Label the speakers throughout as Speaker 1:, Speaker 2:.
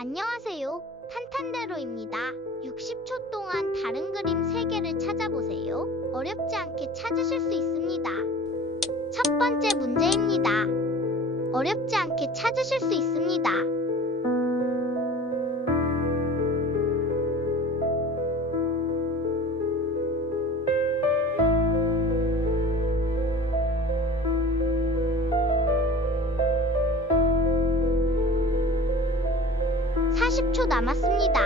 Speaker 1: 안녕하세요. 탄탄대로입니다. 60초 동안 다른 그림 3개를 찾아보세요. 어렵지 않게 찾으실 수 있습니다. 첫 번째 문제입니다. 어렵지 않게 찾으실 수 있습니다. 남았습니다.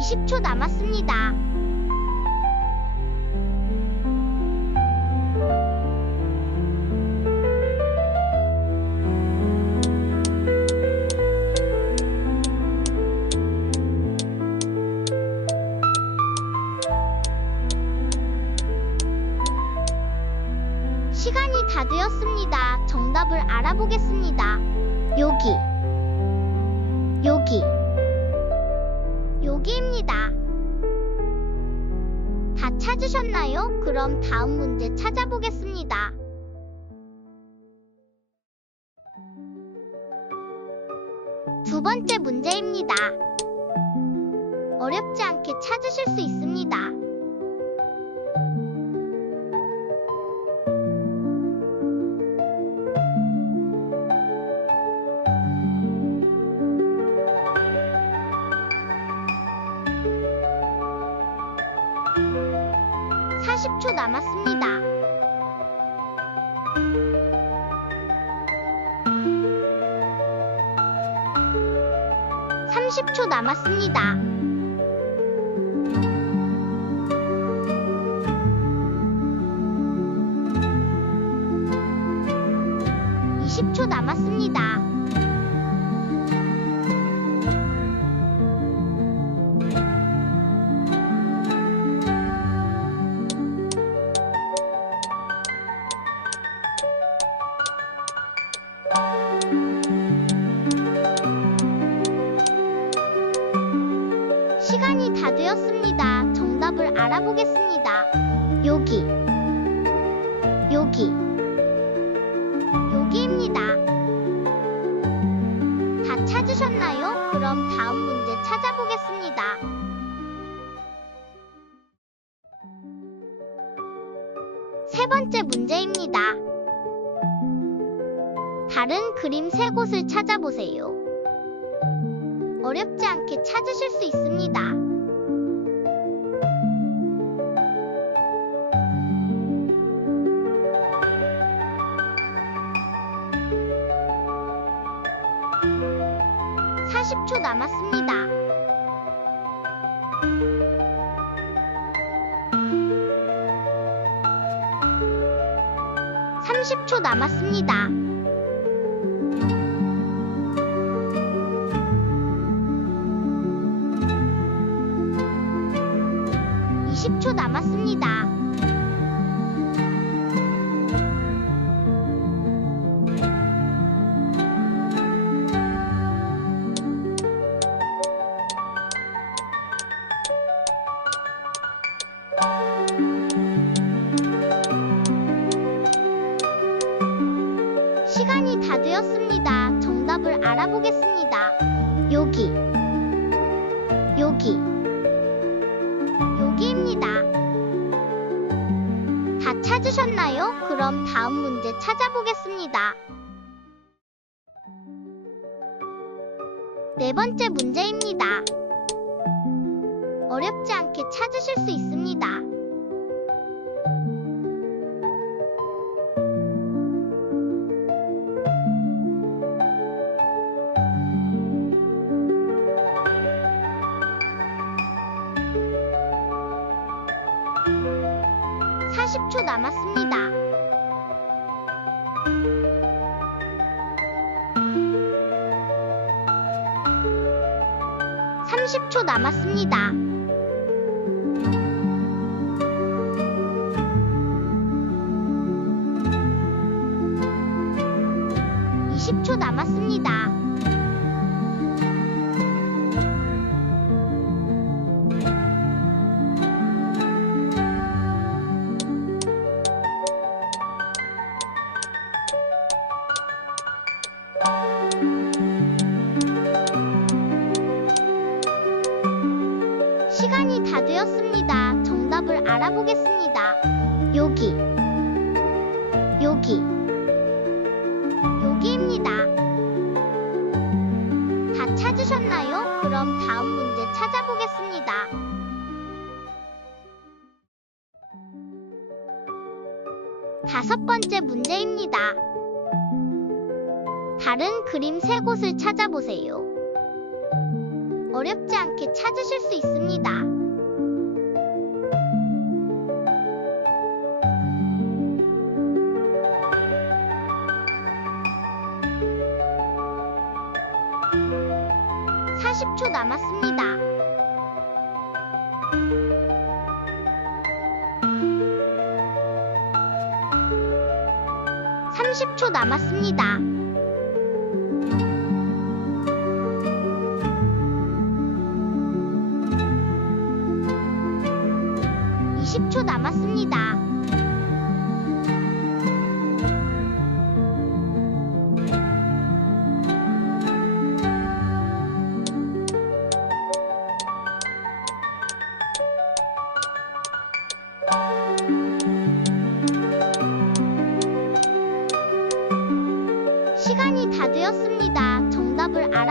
Speaker 1: 이십 초 남았습니다. 알아보겠습니다. 여기, 여기, 여기입니다. 다 찾으셨나요? 그럼 다음 문제 찾아보겠습니다. 두 번째 문제입니다. 어렵지 않게 찾으실 수 있습니다. 사십 초 남았습니다. 삼십 초 남았습니다. 이십 초 남았습니다. 알아보겠습니다. 여기, 여기, 여기입니다. 다 찾으셨나요? 그럼 다음 문제 찾아보겠습니다. 세 번째 문제입니다. 다른 그림 세 곳을 찾아보세요. 어렵지 않게 찾으실 수 있습니다. 사십 초 남았습니다. 삼십 초 남았습니다. 20초 남았습니다. 알아보겠습니다. 여기, 여기. 여기입니다. 다 찾으셨나요? 그럼 다음 문제 찾아보겠습니다. 네 번째 문제입니다. 어렵지 않게 찾으실 수 있습니다. 30초 남았습니다. 다 되었습니다. 정답을 알아보겠습니다. 여기, 여기, 여기입니다. 다 찾으셨나요? 그럼 다음 문제 찾아보겠습니다. 다섯 번째 문제입니다. 다른 그림 세 곳을 찾아보세요. 어렵지 않게 찾으실 수 있습니다. 사십 초 남았습니다. 삼십 초 남았습니다. 20초 남았습니다.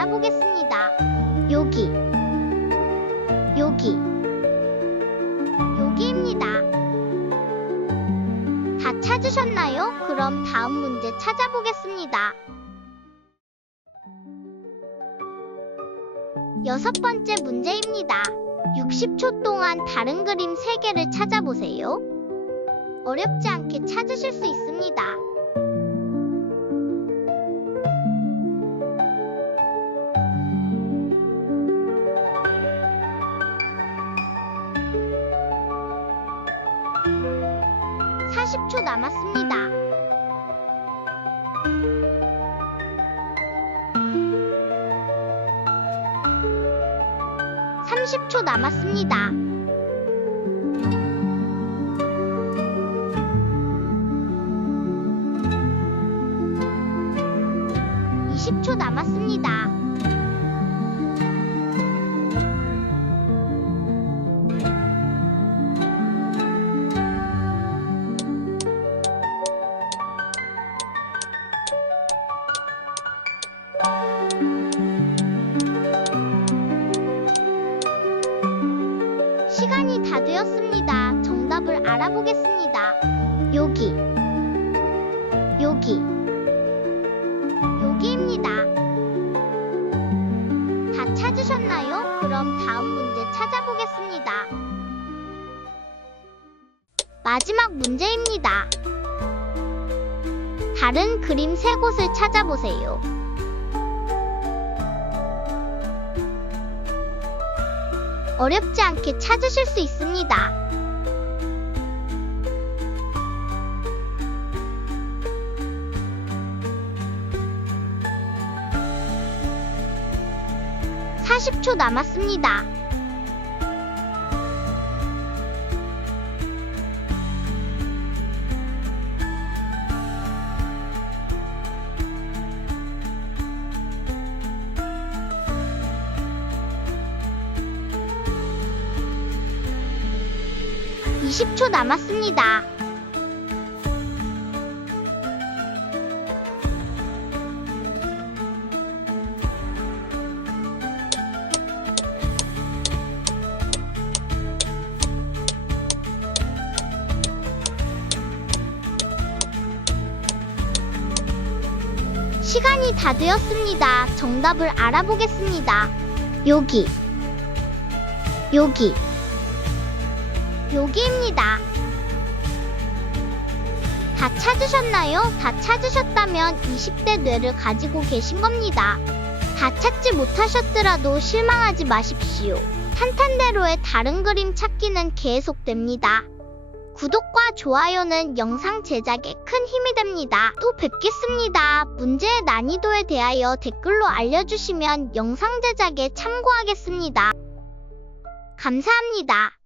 Speaker 1: 알아보겠습니다. 여기, 여기. 여기입니다. 다 찾으셨나요? 그럼 다음 문제 찾아보겠습니다. 여섯 번째 문제입니다. 60초 동안 다른 그림 3개를 찾아보세요. 어렵지 않게 찾으실 수 있습니다. 30초 남았습니다. 그림 세 곳을 찾아보세요. 어렵지 않게 찾으실 수 있습니다. 사십 초 남았습니다. 이십 초 남았습니다. 시간이 다 되었습니다. 정답을 알아보겠습니다. 여기, 여기, 여기입니다. 다 찾으셨나요? 다 찾으셨다면 20대 뇌를 가지고 계신 겁니다. 다 찾지 못하셨더라도 실망하지 마십시오. 탄탄대로의 다른 그림 찾기는 계속됩니다. 구독과 좋아요는 영상 제작에 큰 힘이 됩니다. 또 뵙겠습니다. 문제의 난이도에 대하여 댓글로 알려주시면 영상 제작에 참고하겠습니다. 감사합니다.